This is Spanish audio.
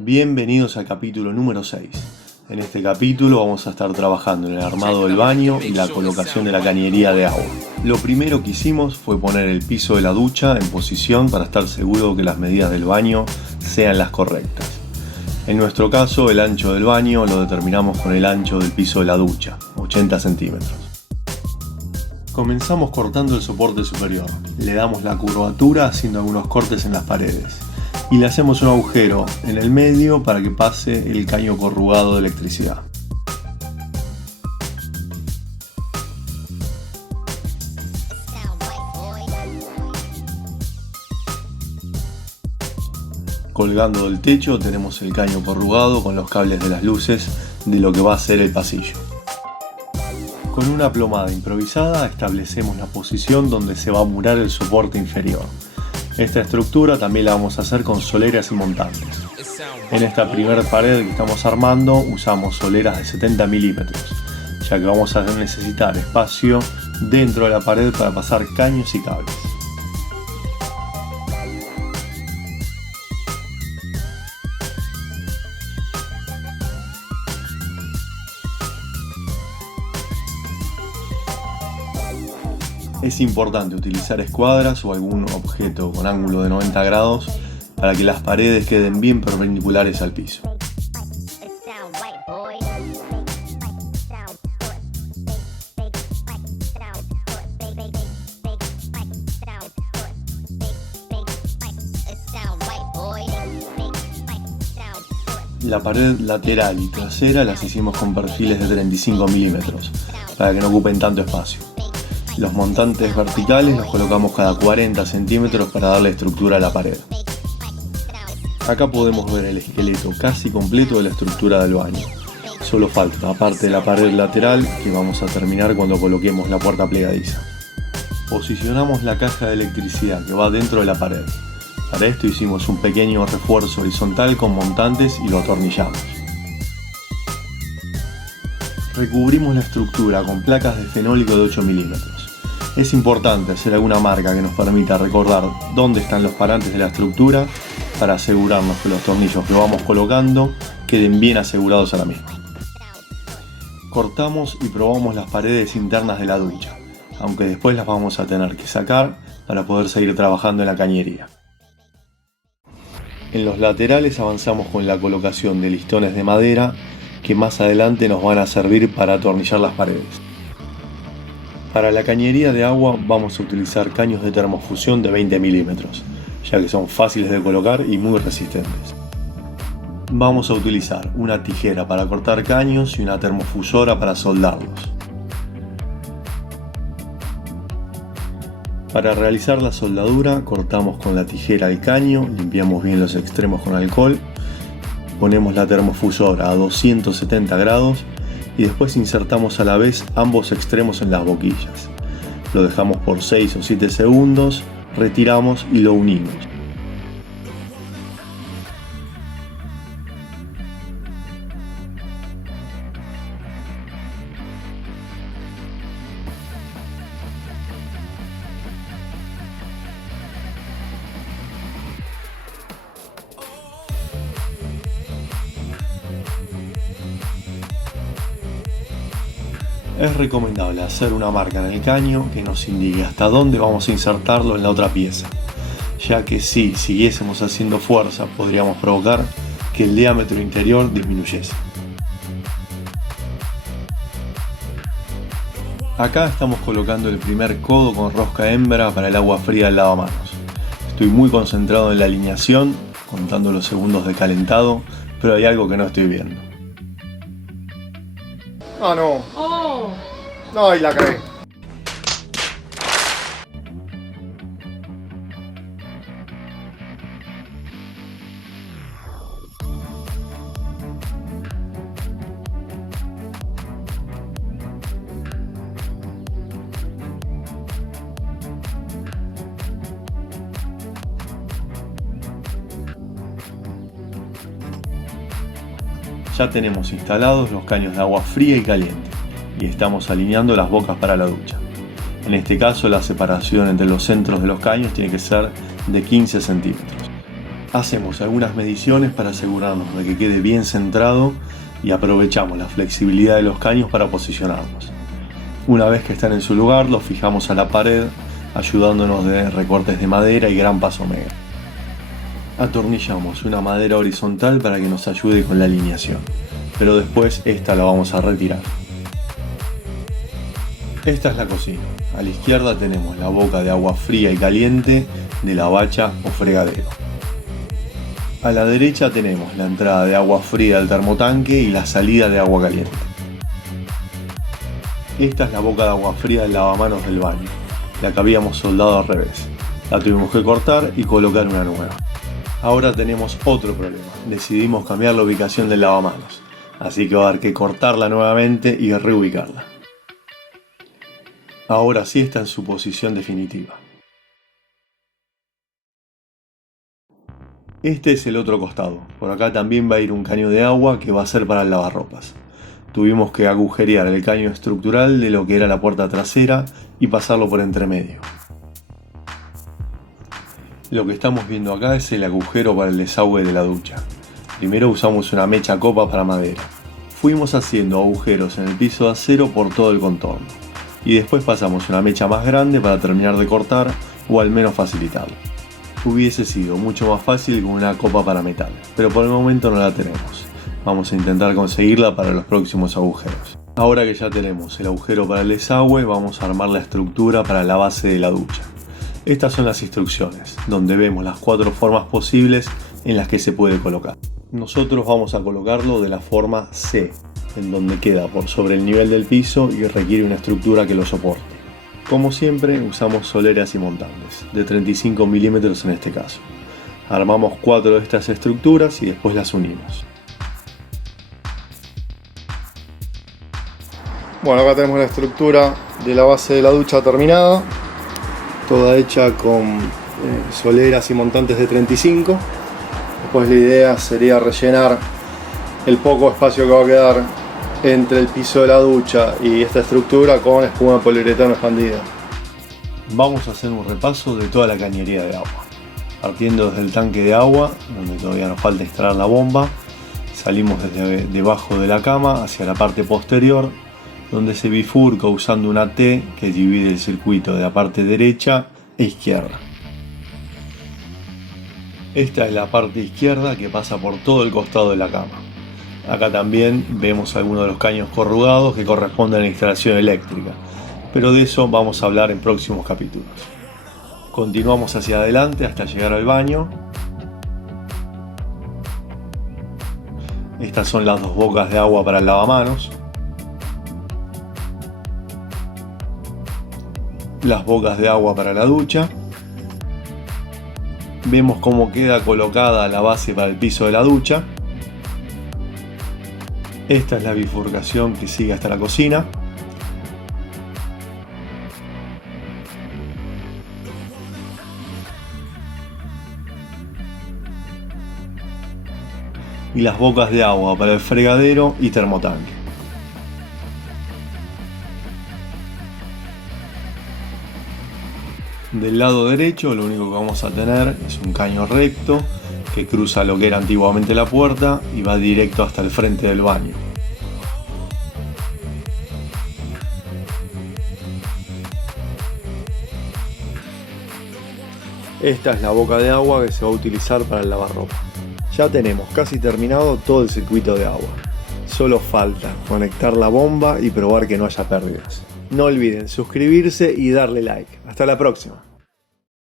Bienvenidos al capítulo número 6. En este capítulo vamos a estar trabajando en el armado del baño y la colocación de la cañería de agua. Lo primero que hicimos fue poner el piso de la ducha en posición para estar seguro que las medidas del baño sean las correctas. En nuestro caso, el ancho del baño lo determinamos con el ancho del piso de la ducha, 80 centímetros. Comenzamos cortando el soporte superior, le damos la curvatura haciendo algunos cortes en las paredes y le hacemos un agujero en el medio para que pase el caño corrugado de electricidad. Colgando del techo tenemos el caño corrugado con los cables de las luces de lo que va a ser el pasillo. Con una plomada improvisada establecemos la posición donde se va a murar el soporte inferior. Esta estructura también la vamos a hacer con soleras y montantes. En esta primera pared que estamos armando usamos soleras de 70 milímetros, ya que vamos a necesitar espacio dentro de la pared para pasar caños y cables. Es importante utilizar escuadras o algún objeto con ángulo de 90 grados para que las paredes queden bien perpendiculares al piso. La pared lateral y trasera las hicimos con perfiles de 35 milímetros para que no ocupen tanto espacio. Los montantes verticales los colocamos cada 40 centímetros para darle estructura a la pared. Acá podemos ver el esqueleto casi completo de la estructura del baño. Solo falta, aparte de la pared lateral, que vamos a terminar cuando coloquemos la puerta plegadiza. Posicionamos la caja de electricidad que va dentro de la pared. Para esto hicimos un pequeño refuerzo horizontal con montantes y lo atornillamos. Recubrimos la estructura con placas de fenólico de 8 milímetros. Es importante hacer alguna marca que nos permita recordar dónde están los parantes de la estructura para asegurarnos que los tornillos que vamos colocando queden bien asegurados a la misma. Cortamos y probamos las paredes internas de la ducha, aunque después las vamos a tener que sacar para poder seguir trabajando en la cañería. En los laterales avanzamos con la colocación de listones de madera que más adelante nos van a servir para atornillar las paredes. Para la cañería de agua vamos a utilizar caños de termofusión de 20 milímetros, ya que son fáciles de colocar y muy resistentes. Vamos a utilizar una tijera para cortar caños y una termofusora para soldarlos. Para realizar la soldadura cortamos con la tijera el caño, limpiamos bien los extremos con alcohol, ponemos la termofusora a 270 grados y después insertamos a la vez ambos extremos en las boquillas. Lo dejamos por 6 o 7 segundos, retiramos y lo unimos. Es recomendable hacer una marca en el caño que nos indique hasta dónde vamos a insertarlo en la otra pieza, ya que si siguiésemos haciendo fuerza podríamos provocar que el diámetro interior disminuyese. Acá estamos colocando el primer codo con rosca hembra para el agua fría del lavamanos. Estoy muy concentrado en la alineación, contando los segundos de calentado, pero hay algo que no estoy viendo. Ah, no. Oh. No, y la cagué. Ya tenemos instalados los caños de agua fría y caliente y estamos alineando las bocas para la ducha. En este caso la separación entre los centros de los caños tiene que ser de 15 centímetros. Hacemos algunas mediciones para asegurarnos de que quede bien centrado y aprovechamos la flexibilidad de los caños para posicionarlos. Una vez que están en su lugar, los fijamos a la pared, ayudándonos de recortes de madera y grampas omega. Atornillamos una madera horizontal para que nos ayude con la alineación, pero después esta la vamos a retirar. Esta es la cocina. A la izquierda tenemos la boca de agua fría y caliente de la bacha o fregadero. A la derecha tenemos la entrada de agua fría del termotanque y la salida de agua caliente. Esta es la boca de agua fría del lavamanos del baño, la que habíamos soldado al revés. La tuvimos que cortar y colocar una nueva. Ahora tenemos otro problema. Decidimos cambiar la ubicación del lavamanos, así que va a haber que cortarla nuevamente y reubicarla. Ahora sí está en su posición definitiva. Este es el otro costado. Por acá también va a ir un caño de agua que va a ser para el lavarropas. Tuvimos que agujerear el caño estructural de lo que era la puerta trasera y pasarlo por entre medio. Lo que estamos viendo acá es el agujero para el desagüe de la ducha. Primero usamos una mecha copa para madera. Fuimos haciendo agujeros en el piso de acero por todo el contorno. Y después pasamos una mecha más grande para terminar de cortar o al menos facilitarlo. Hubiese sido mucho más fácil con una copa para metal, pero por el momento no la tenemos. Vamos a intentar conseguirla para los próximos agujeros. Ahora que ya tenemos el agujero para el desagüe, vamos a armar la estructura para la base de la ducha. Estas son las instrucciones, donde vemos las 4 formas posibles en las que se puede colocar. Nosotros vamos a colocarlo de la forma C, en donde queda por sobre el nivel del piso y requiere una estructura que lo soporte. Como siempre, usamos soleras y montantes, de 35 milímetros en este caso. Armamos 4 de estas estructuras y después las unimos. Bueno, acá tenemos la estructura de la base de la ducha terminada, toda hecha con soleras y montantes de 35. Después la idea sería rellenar el poco espacio que va a quedar entre el piso de la ducha y esta estructura con espuma de poliuretano expandida. Vamos a hacer un repaso de toda la cañería de agua. Partiendo desde el tanque de agua, donde todavía nos falta extraer la bomba, salimos desde debajo de la cama hacia la parte posterior, donde se bifurca usando una T que divide el circuito de la parte derecha e izquierda. Esta es la parte izquierda que pasa por todo el costado de la cama. Acá también vemos algunos de los caños corrugados que corresponden a la instalación eléctrica, pero de eso vamos a hablar en próximos capítulos. Continuamos hacia adelante hasta llegar al baño. Estas son las 2 bocas de agua para el lavamanos. Las bocas de agua para la ducha. Vemos cómo queda colocada la base para el piso de la ducha. Esta es la bifurcación que sigue hasta la cocina. Y las bocas de agua para el fregadero y termotanque. Del lado derecho lo único que vamos a tener es un caño recto que cruza lo que era antiguamente la puerta y va directo hasta el frente del baño. Esta es la boca de agua que se va a utilizar para el lavarropa. Ya tenemos casi terminado todo el circuito de agua. Solo falta conectar la bomba y probar que no haya pérdidas. No olviden suscribirse y darle like. Hasta la próxima.